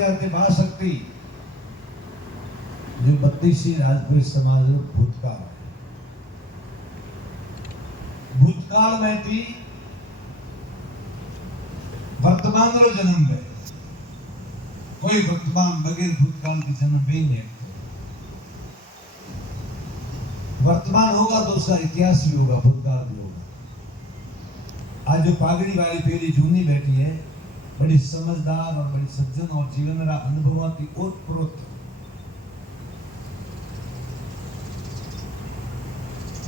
आते आते बात शक्ति जो 32 राजपूत समाज भूतकाल भूतकाल में थी वर्तमान रो जन्म है कोई वर्तमान बगैर भूतकाल की जन्म भी नहीं है वर्तमान होगा तो उसका इतिहास भी होगा भूतकाल भी होगा आज जो पागड़ी वाली पीढ़ी जूनी बैठी है बड़ी समझदार और बड़ी सज्जन और जीवन रा अनुभव की ओतप्रोत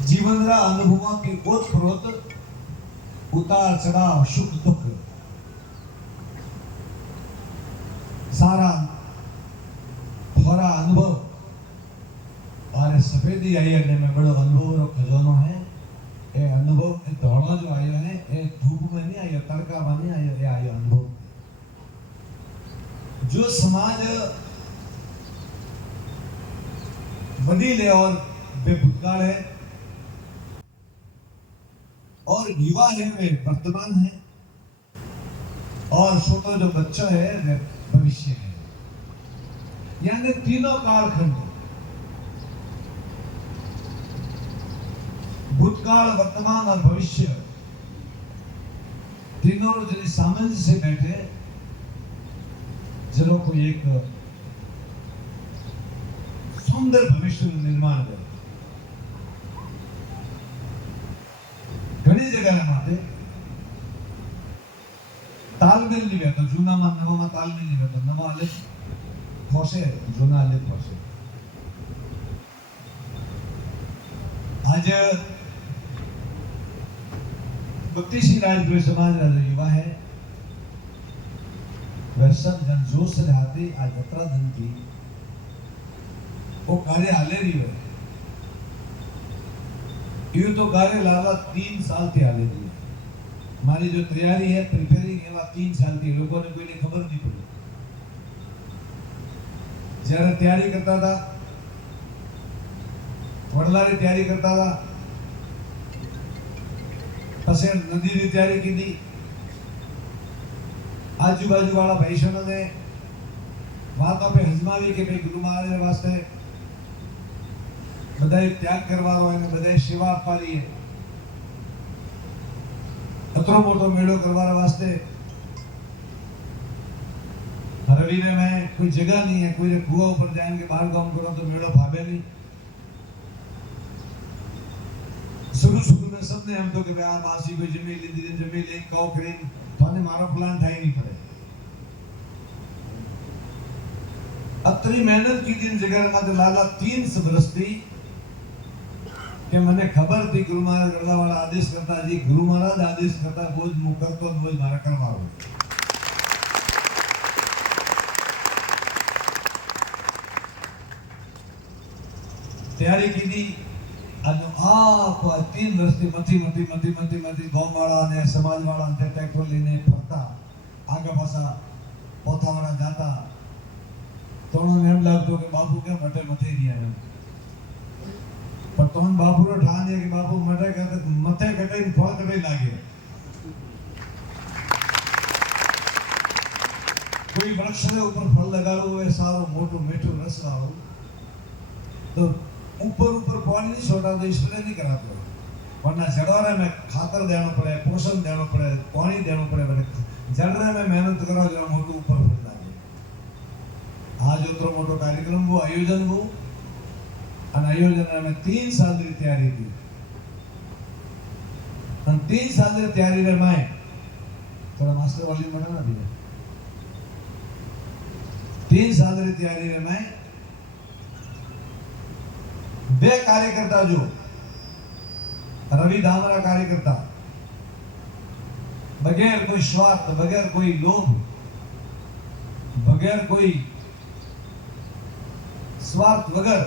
जीवन रा अनुभव की ओतप्रोत उतार चढ़ाव सुख दुख सारा थोड़ा अनुभव और सफेदी आई है में बड़ो अनुभव रो खजानो है ये अनुभव ये दौड़ा जो आयो है ये धूप में नहीं आयो तड़का में नहीं आयो ये आयो अनुभव जो समाज वडील है और बेभूतकाल है और युवा है वे वर्तमान है और छोटा जो बच्चा है वे भविष्य है यानी तीनों कालखंड भूतकाल वर्तमान और भविष्य तीनों जो सामंजस्य से बैठे जरो को एक सुंदर भविष्य निर्माण करे घनी जगह माते तालमेल नहीं रहता जूना में नवा में तालमेल नहीं रहता नवा आलेख खोसे जूना आलेख खोसे आज 32 राजपूत समाज का जो युवा है वह सब जन जोश से हाथे आज यात्रा धन की वो कार्य हाले रही है ये तो कार्य लाला 3 साल थी हाले रही है हमारी जो तैयारी है प्रिपेयरिंग है वो 3 साल की लोगों ने कोई खबर नहीं पड़ी जरा तैयारी करता था वडलारी तैयारी करता था पसे नदी की तैयारी की थी आजू बाजू वाला भाईशनों ने वाता पे हजमावी के भाई गुरु महाराज वास्ते बधाई त्याग करवा रहा है बधाई सेवा आपा रही है अतरो मोटो मेड़ो करवा वास्ते रवि में मैं कोई जगह नहीं है कोई कुआ ऊपर जाएंगे बाहर काम करो तो मेड़ो भावे नहीं शुरू में सबने हम तो कि यार मासी कोई जमीन ली दी जमीन ले कहो करें तो ने मारो प्लान था ही नहीं पड़े अतरी मेहनत की दिन जगह में लाला 3 बरस थी कि मैंने खबर थी गुरु महाराज गढ़ा वाला आदेश करता जी गुरु महाराज आदेश करता बोझ मुकर तो बोझ मारा करवाओ तैयारी की थी आज आप 3 वर्ष से मती गांव वाला ने समाज वाला ने ट्रैक्टर लेने फरता आगे पासा पोथा वाला जाता तो उन्होंने एम लगतो कि बापू के मटे मथे दिया है पर तो हम बापू रो ठान दिया कि बापू मटे करते मथे कटे फल कटे लागे कोई वृक्ष के ऊपर फल लगा लो है सारो मोटो मीठो रस आओ तो ऊपर पानी नहीं छोड़ा तो स्प्रे नहीं करा तो वरना जड़ोरे में खातर देना पड़े पोषण देना पड़े पानी देना पड़े जड़रे में मेहनत करो जरा मोटो ऊपर फल लागे आज उतरो मोटो कार्यक्रम वो आयोजन वो अन आयोजन में 3 साल की तैयारी थी अन 3 साल की तैयारी रे मैं थोड़ा मास्टर वॉल्यूम बढ़ाना दिया 3 साल की तैयारी रे मैं बे कार्यकर्ता जो रवि धामरा कार्यकर्ता बगैर कोई स्वार्थ बगैर कोई लोभ बगैर कोई स्वार्थ वगर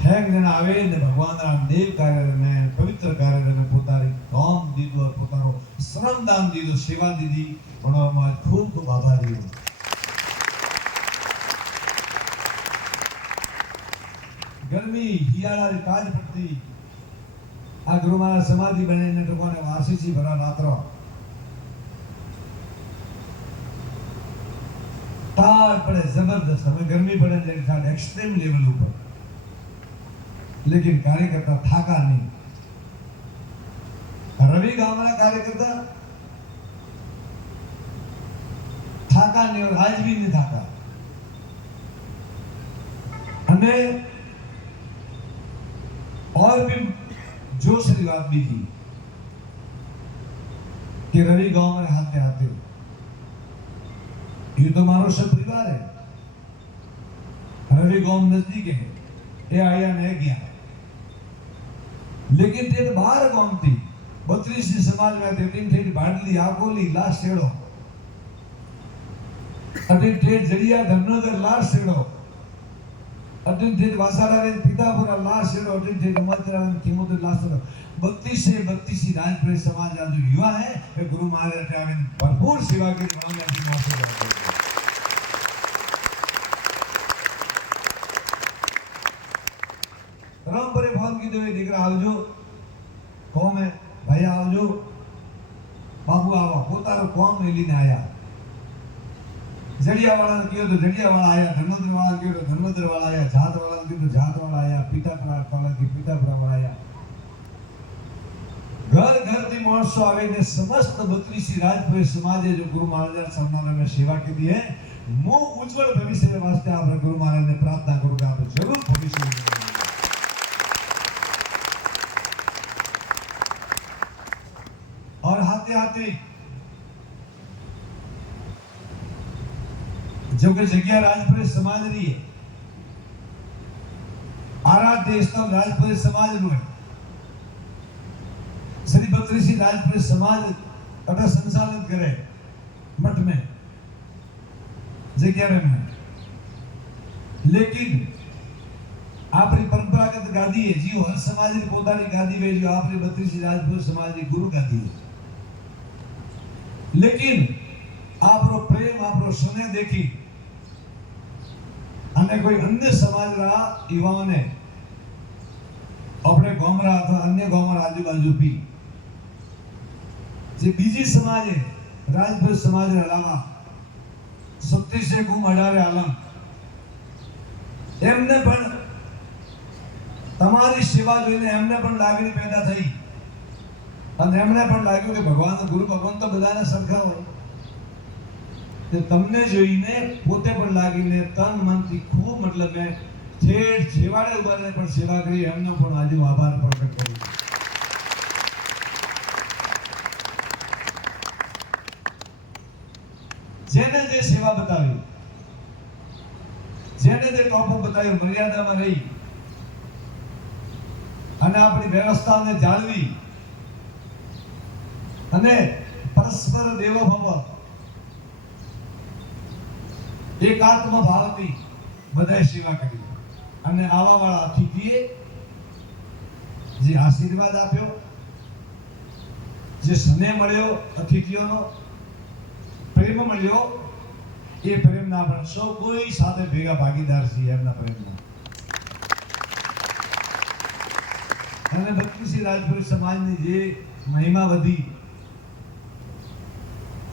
हैंग ने आवे ने भगवान राम देव कार्य में पवित्र कार्य में पोतारी काम दीदो और पोतारो श्रम दान दीदो सेवा दीदी बनो मां खूब खूब आभारी हूं गर्मी हियाला री काज पड़ती आ गुरु महाराज समाधि बने ने तो कोने वासी भरा रात्रो ટાઢ પડે જબરદસ્ત, હવે ગરમી પડે ને ટાઢ એક્સ્ટ્રીમ લેવલ ઉપર, लेकिन कार्यकर्ता थाका नहीं। रवि गामना कार्यकर्ता थाका नहीं और आज भी नहीं थाका। हमें और भी जोश की बात भी की कि रवि गांव में आते आते ये तो मारो सब परिवार है, रवि गांव नजदीक है, ये आया नहीं गया, लेकिन तेरे बाहर गांव थी 32 समाज में थे, तीन ठेठ भाडली आकोली लाश सेड़ो, अटिन ठेठ जड़िया धमनोदर लाश सेड़ो, अटिन ठेठ वासारा रे पितापुरा लाश सेड़ो, अटिन ठेठ मथुरा रे किमोदर लाश सेड़ो। 32 से 32 राजपुरी समाज का जो युवा है वे गुरु महाराज ने भरपूर सेवा की भावना से माफी करते हैं। राम परे फोन की दो दीकरा आवजो, कौम है भैया आवजो, बाबू आवा, पोतारो कौम लीने आया। जड़िया वाला ने कियो तो जड़िया वाला आया, धर्मोदर वाला कियो तो धर्मोदर वाला आया, जात वाला ने कियो तो जात वाला आया, पितापुरा वाला की पितापुरा वाला आया। घर घर थी माणसो आवे ने समस्त 32 राजपुरी समाजे जो गुरु महाराज सरनामे में सेवा की दी है, मो उज्जवल भविष्य के वास्ते आप गुरु महाराज ने प्रार्थना करो कि आप जरूर भविष्य में। और हाथे हाथे जो कि जगह राजपुरी समाज रही है, आराध्य स्तंभ राजपुरी समाज नु है। श्री 32 राजपुरी समाज अटा संचालन करे मठ में जगह में, लेकिन आपरी परंपरागत गादी है जी, हर समाज की पोतानी गादी वे जो आपरी 32 राजपुरी समाज की गुरु गादी है। लेकिन आपरो प्रेम आपरो स्नेह देखी અને કોઈ અન્ય સમાજના યુવાઓને આપણે ગામડા અથવા અન્ય ગામડા આજુબાજુ બી જે બીજી સમાજે રાજપૂત સમાજના અલાવા 36 ગુમ 18 આલમ એમને પણ તમારી સેવા જોઈને એમને પણ લાગણી પેદા થઈ અને એમને પણ લાગ્યું કે ભગવાન ગુરુ ભગવાન તો બધાને સરખા હોય, તે તમને જોઈને પોતે પણ લાગીને તન મનથી ખૂબ મતલબ મેં છેડ છેવાડે ઉભાને પણ સેવા કરી, એમનો પણ આજે આભાર પ્રકટ કર્યો। જેને જે સેવા બતાવી, જેને જે ટોપો બતાવ્યું, મર્યાદામાં રહી અને આપણી વ્યવસ્થાને જાળવી અને પરસ્પર દેવો ભવ एकात्म भावती बधाई सेवा करी અને આવા વાળા અતિથિએ જે આશીર્વાદ આપ્યો, જે સ્નેહ મળ્યો, અતિથિઓનો પ્રેમ મળ્યો, એ પ્રેમના આપણે સૌ કોઈ સાથે ભેગા ભાગીદાર છીએ એમના પ્રેમના। અને 32 રાજપુરી સમાજની જે મહિમા વધી,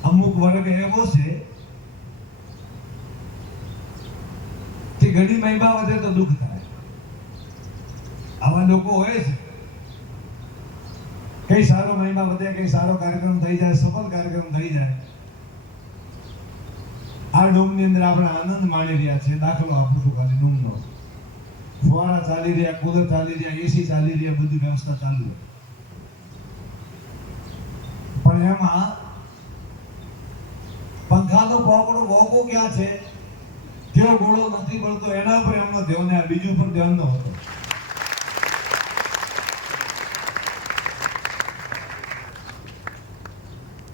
અમુક વર્ગ એવો છે કે ઘણી મહિમા વધે તો દુઃખ થાય, આવા લોકો હોય છે। કઈ સારો મહિમા વધે, કઈ સારો કાર્યક્રમ થઈ જાય, સફળ કાર્યક્રમ થઈ જાય, આ ડોમની અંદર આપણે આનંદ માણી રહ્યા છીએ। દાખલો આપું છું ખાલી ડોમનો, ફુવારા ચાલી રહ્યા, કુદર ચાલી રહ્યા, એસી ચાલી રહ્યા, બધી વ્યવસ્થા ચાલુ છે, પણ એમાં પંખાનો પોકડો વોકો ક્યાં છે, કેવો ગોળો નથી પડતો, એના ઉપર એમનો ધ્યાન, આ બીજું પર ધ્યાન ન હતો।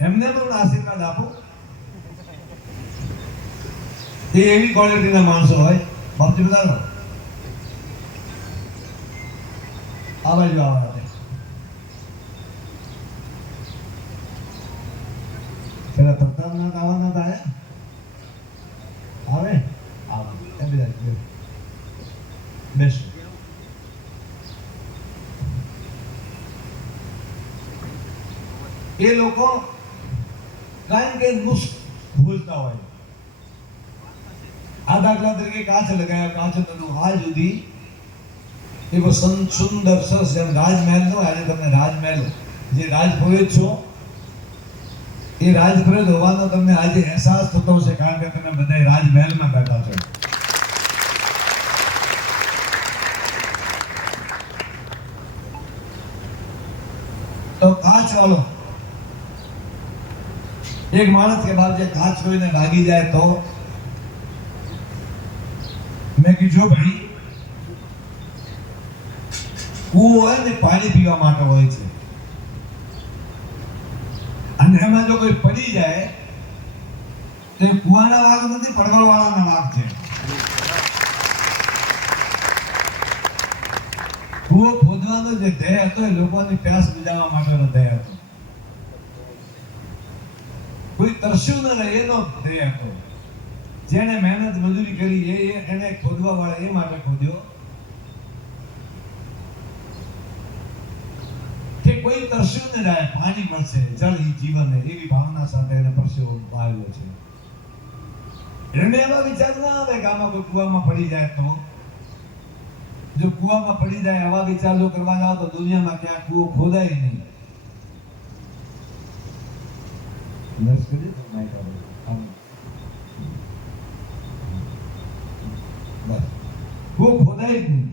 એમને પણ આશીર્વાદ આપો, એ એવી ક્વોલિટીના માણસો હોય। બાપજી બતાવો આ બાજુ આવવા માટે પેલા પ્રતાપનાથ આવવાના હતા, આવે આવા એ બધા બેસ। એ લોકો કારણ કે નુસ્ખ ભૂલતા હોય, આ દાખલા તરીકે કાચ લગાવ્યા, કાચનું આજ સુધી એવો સુંદર સરસ જેમ રાજમહેલ નો આજે તમને રાજમહેલ જે રાજપુરોહિત છો એ રાજપુરોહિત હોવાનો તમને આજે અહેસાસ થતો હશે, કારણ કે તમે બધા રાજમહેલમાં બેઠા છો. તો કાચ વાળો એક માણસ કે બાપ જે કાચ કોઈને લાગી જાય તો મેં કીધું ભાઈ કૂવો હોય ને પાણી પીવા માટે હોય છે, અને એમાં જો કોઈ પડી જાય તો એ કૂવાના વાગ નથી, પડવળ વાળાના વાગ છે. કૂવો ખોદવાનો જે ધ્યેય હતો એ લોકોની પ્યાસ બુજાવવા માટેનો ધ્યેય હતો. કોઈ તરસ્યું ન રહે એનો ધ્યેય હતો. જેને મહેનત મજૂરી કરી એને ખોદવા વાળા એ માટે ખોદ્યો કે કોઈ તરસ્યું ન જાય, પાણી મળશે, જળ ઈ જીવન એવી ભાવના સાથે એને પરસેવો આવ્યો છે. એને એવા વિચાર ના આવે કે આમાં કોઈ કૂવામાં પડી જાય તો, જો કૂવામાં પડી જાય આવા વિચાર જો કરવા જાવ તો દુનિયામાં ક્યાં કૂવો ખોદાય નહીં. કૂવો ખોદાય જ નહીં.